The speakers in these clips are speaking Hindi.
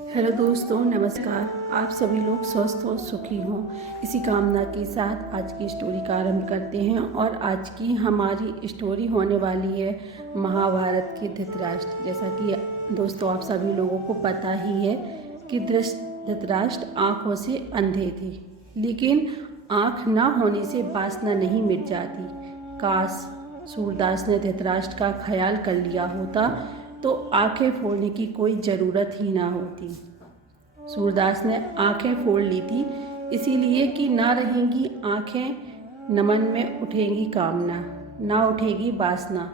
हेलो दोस्तों, नमस्कार। आप सभी लोग स्वस्थ और सुखी हों, इसी कामना के साथ आज की स्टोरी का आरंभ करते हैं। और आज की हमारी स्टोरी होने वाली है महाभारत के धृतराष्ट्र। जैसा कि दोस्तों आप सभी लोगों को पता ही है कि धृतराष्ट्र आँखों से अंधे थे, लेकिन आँख ना होने से वासना नहीं मिट जाती। काश सूरदास ने धृतराष्ट्र का ख्याल कर लिया होता तो आंखें फोड़ने की कोई ज़रूरत ही ना होती। सूरदास ने आंखें फोड़ ली थी इसीलिए कि ना रहेंगी आंखें, न मन में उठेगी कामना, ना उठेगी वासना।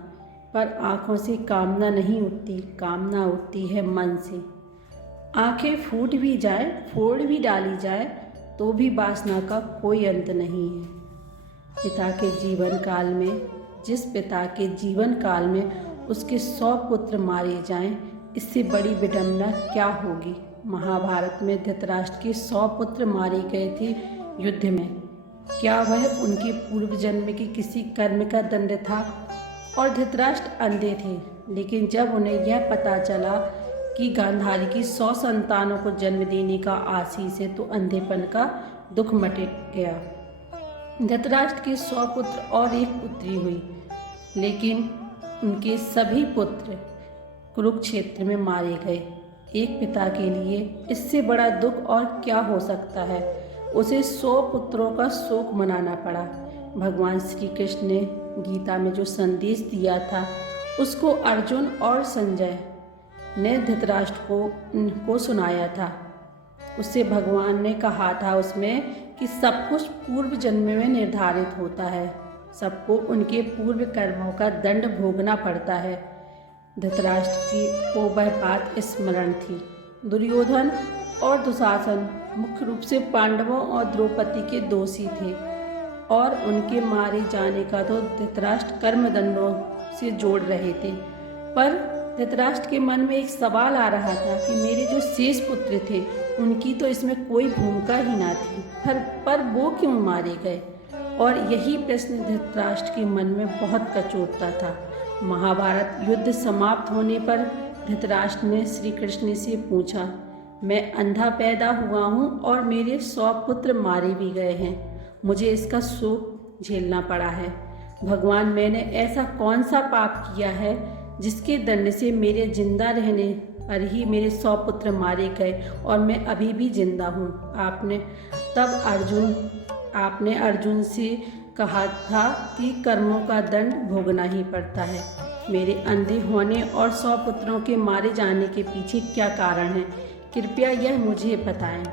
पर आंखों से कामना नहीं उठती, कामना उठती है मन से। आंखें फूट भी जाए, फोड़ भी डाली जाए तो भी वासना का कोई अंत नहीं है। पिता के जीवन काल में, जिस पिता के जीवन काल में उसके 100 पुत्र मारे जाएं, इससे बड़ी विडंबना क्या होगी। महाभारत में धृतराष्ट्र के 100 पुत्र मारे गए थे युद्ध में। क्या वह उनके पूर्व जन्म के किसी कर्म का दंड था? और धृतराष्ट्र अंधे थे, लेकिन जब उन्हें यह पता चला कि गांधारी की 100 संतानों को जन्म देने का आशीष है, तो अंधेपन का दुख मिट गया। धृतराष्ट्र के 100 पुत्र और एक पुत्री हुई, लेकिन उनके सभी पुत्र कुरुक्षेत्र में मारे गए। एक पिता के लिए इससे बड़ा दुख और क्या हो सकता है। उसे 100 पुत्रों का शोक मनाना पड़ा। भगवान श्री कृष्ण ने गीता में जो संदेश दिया था उसको अर्जुन और संजय ने धृतराष्ट्र को सुनाया था। उससे भगवान ने कहा था उसमें कि सब कुछ पूर्व जन्म में निर्धारित होता है, सबको उनके पूर्व कर्मों का दंड भोगना पड़ता है। धृतराष्ट्र को वह बात स्मरण थी। दुर्योधन और दुशासन मुख्य रूप से पांडवों और द्रौपदी के दोषी थे, और उनके मारे जाने का तो धृतराष्ट्र कर्मदंडों से जोड़ रहे थे। पर धृतराष्ट्र के मन में एक सवाल आ रहा था कि मेरे जो शेष पुत्र थे उनकी तो इसमें कोई भूमिका ही ना थी, पर वो क्यों मारे गए। और यही प्रश्न धृतराष्ट्र के मन में बहुत कचोटता था। महाभारत युद्ध समाप्त होने पर धृतराष्ट्र ने श्री कृष्ण से पूछा, मैं अंधा पैदा हुआ हूँ और मेरे 100 पुत्र मारे भी गए हैं, मुझे इसका शोक झेलना पड़ा है। भगवान, मैंने ऐसा कौन सा पाप किया है जिसके दंड से मेरे जिंदा रहने पर ही मेरे 100 पुत्र मारे गए और मैं अभी भी जिंदा हूँ। आपने अर्जुन से कहा था कि कर्मों का दंड भोगना ही पड़ता है। मेरे अंधे होने और 100 पुत्रों के मारे जाने के पीछे क्या कारण है, कृपया यह मुझे बताएं।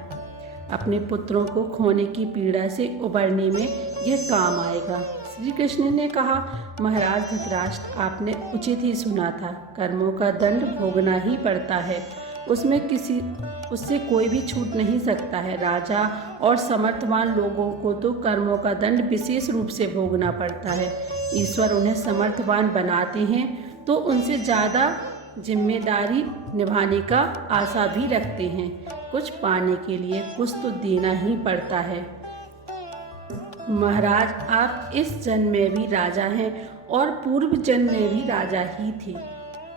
अपने पुत्रों को खोने की पीड़ा से उबरने में यह काम आएगा। श्री कृष्ण ने कहा, महाराज धृतराष्ट्र, आपने उचित ही सुना था, कर्मों का दंड भोगना ही पड़ता है, उससे कोई भी छूट नहीं सकता है। राजा और समर्थवान लोगों को तो कर्मों का दंड विशेष रूप से भोगना पड़ता है। ईश्वर उन्हें समर्थवान बनाते हैं तो उनसे ज़्यादा जिम्मेदारी निभाने का आशा भी रखते हैं। कुछ पाने के लिए कुछ तो देना ही पड़ता है। महाराज, आप इस जन्म में भी राजा हैं और पूर्व जन्म में भी राजा ही थे,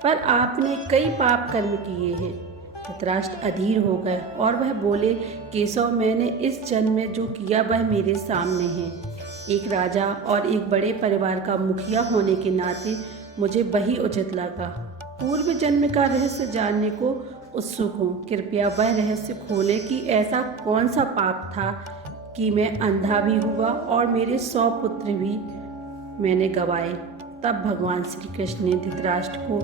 पर आपने कई पाप कर्म किए हैं। धृतराष्ट्र अधीर हो गए और वह बोले, केशव, मैंने इस जन्म में जो किया वह मेरे सामने है। एक राजा और एक बड़े परिवार का मुखिया होने के नाते मुझे वही उचित लगा। पूर्व जन्म का रहस्य जानने को उत्सुक हूँ, कृपया वह रहस्य खोले कि ऐसा कौन सा पाप था कि मैं अंधा भी हुआ और मेरे 100 पुत्र भी मैंने गंवाए। तब भगवान श्री कृष्ण ने धृतराष्ट्र को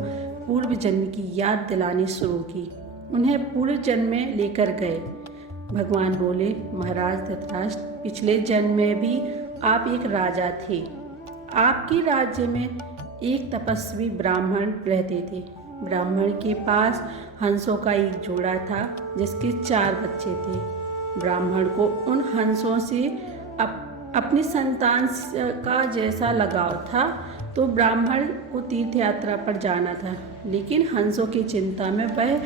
पूर्व जन्म की याद दिलानी शुरू की। उन्हें पूर्व जन्म में लेकर गए। भगवान बोले, महाराज धृतराष्ट्र, पिछले जन्म में भी आप एक राजा थे। आपके राज्य में एक तपस्वी ब्राह्मण रहते थे। ब्राह्मण के पास हंसों का एक जोड़ा था जिसके 4 बच्चे थे। ब्राह्मण को उन हंसों से अपनी संतान का जैसा लगाव था, तो ब्राह्मण को तीर्थ यात्रा पर जाना था, लेकिन हंसों की चिंता में वह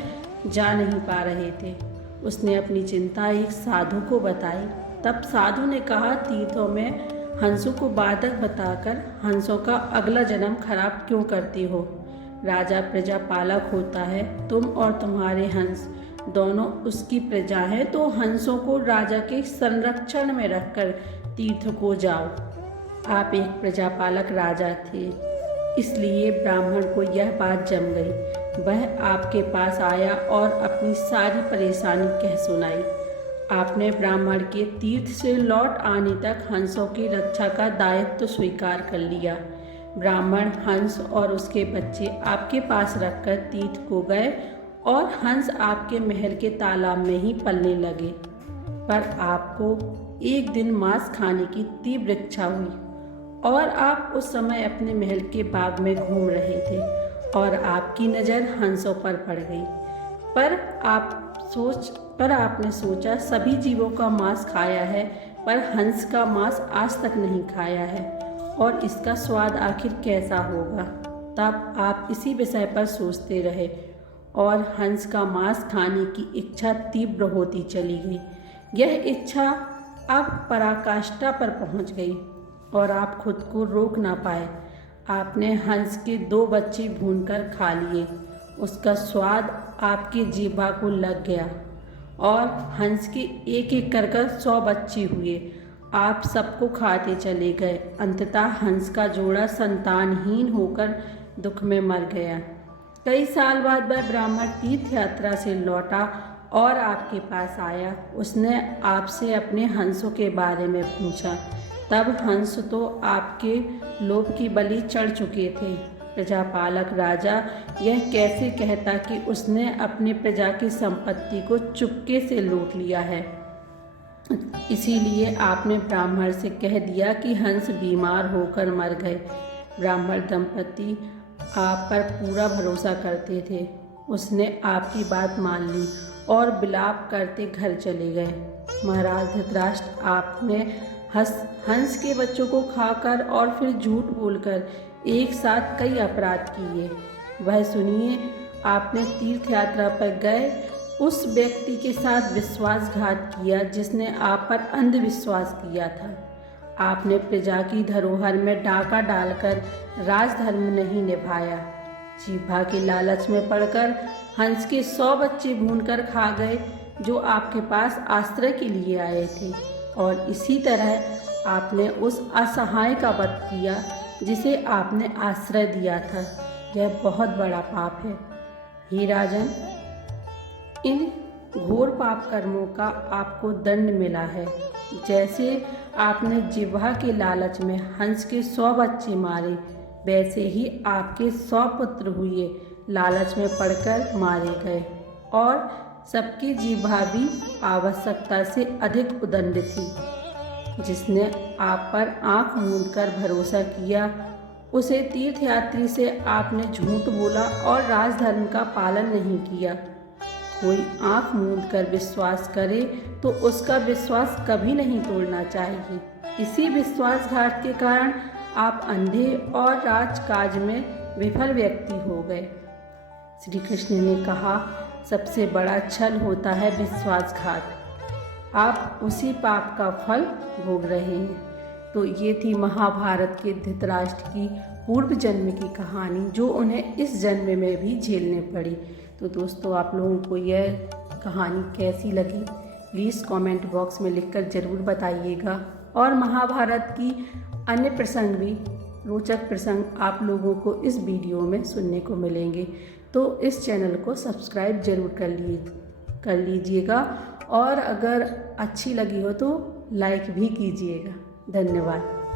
जा नहीं पा रहे थे। उसने अपनी चिंता एक साधु को बताई। तब साधु ने कहा, तीर्थों में हंसों को बाधक बताकर हंसों का अगला जन्म खराब क्यों करती हो। राजा प्रजा पालक होता है, तुम और तुम्हारे हंस दोनों उसकी प्रजा हैं, तो हंसों को राजा के संरक्षण में रखकर तीर्थ को जाओ। आप एक प्रजापालक राजा थे, इसलिए ब्राह्मण को यह बात जम गई। वह आपके पास आया और अपनी सारी परेशानी कह सुनाई। आपने ब्राह्मण के तीर्थ से लौट आने तक हंसों की रक्षा का दायित्व स्वीकार कर लिया। ब्राह्मण हंस और उसके बच्चे आपके पास रखकर तीर्थ को गए और हंस आपके महल के तालाब में ही पलने लगे। पर आपको एक दिन मांस खाने की तीव्र इच्छा हुई और आप उस समय अपने महल के बाग में घूम रहे थे और आपकी नज़र हंसों पर पड़ गई। पर आपने सोचा सभी जीवों का मांस खाया है, पर हंस का मांस आज तक नहीं खाया है और इसका स्वाद आखिर कैसा होगा। तब आप इसी विषय पर सोचते रहे और हंस का मांस खाने की इच्छा तीव्र होती चली गई। यह इच्छा अब पराकाष्ठा पर पहुंच गई और आप खुद को रोक ना पाए। आपने हंस के 2 बच्चे भूनकर खा लिए। उसका स्वाद आपकी जीभा को लग गया और हंस के एक एक कर 100 बच्चे हुए। आप सबको खाते चले गए। अंततः हंस का जोड़ा संतानहीन होकर दुख में मर गया। कई साल बाद वह ब्राह्मण तीर्थ यात्रा से लौटा और आपके पास आया। उसने आपसे अपने हंसों के बारे में पूछा। तब हंस तो आपके लोभ की बलि चढ़ चुके थे। प्रजापालक राजा यह कैसे कहता कि उसने अपने प्रजा की संपत्ति को चुपके से लूट लिया है। इसीलिए आपने ब्राह्मण से कह दिया कि हंस बीमार होकर मर गए। ब्राह्मण दंपति आप पर पूरा भरोसा करते थे। उसने आपकी बात मान ली और विलाप करते घर चले गए। महाराज धृतराष्ट्र, आपने हंस के बच्चों को खाकर और फिर झूठ बोलकर एक साथ कई अपराध किए। वह सुनिए, आपने तीर्थ यात्रा पर गए उस व्यक्ति के साथ विश्वासघात किया जिसने आप पर अंधविश्वास किया था। आपने प्रजा की धरोहर में डाका डालकर राजधर्म नहीं निभाया। जीभा के लालच में पड़कर हंस के 100 बच्चे भूनकर खा गए जो आपके पास आश्रय के लिए आए थे। और इसी तरह आपने उस असहाय का वध किया जिसे आपने आश्रय दिया था। यह बहुत बड़ा पाप है। हे राजन, इन घोर पाप कर्मों का आपको दंड मिला है। जैसे आपने जिह्वा के लालच में हंस के 100 बच्चे मारे, वैसे ही आपके 100 पुत्र हुए लालच में पड़कर मारे गए और सबकी जिह्वा भी आवश्यकता से अधिक उदंड थी। जिसने आप पर आंख मूंदकर भरोसा किया, उसे तीर्थयात्री से आपने झूठ बोला और राजधर्म का पालन नहीं किया। कोई आंख मूंदकर विश्वास करे तो उसका विश्वास कभी नहीं तोड़ना चाहिए। इसी विश्वासघात के कारण आप अंधे और राजकाज में विफल व्यक्ति हो गए। श्री कृष्ण ने कहा, सबसे बड़ा छल होता है विश्वासघात। आप उसी पाप का फल भोग रहे हैं। तो ये थी महाभारत के धृतराष्ट्र की पूर्व जन्म की कहानी, जो उन्हें इस जन्म में भी झेलने पड़ी। तो दोस्तों, आप लोगों को यह कहानी कैसी लगी प्लीज़ कमेंट बॉक्स में लिखकर ज़रूर बताइएगा। और महाभारत की अन्य प्रसंग भी, रोचक प्रसंग आप लोगों को इस वीडियो में सुनने को मिलेंगे। तो इस चैनल को सब्सक्राइब ज़रूर कर लीजिएगा और अगर अच्छी लगी हो तो लाइक भी कीजिएगा। धन्यवाद।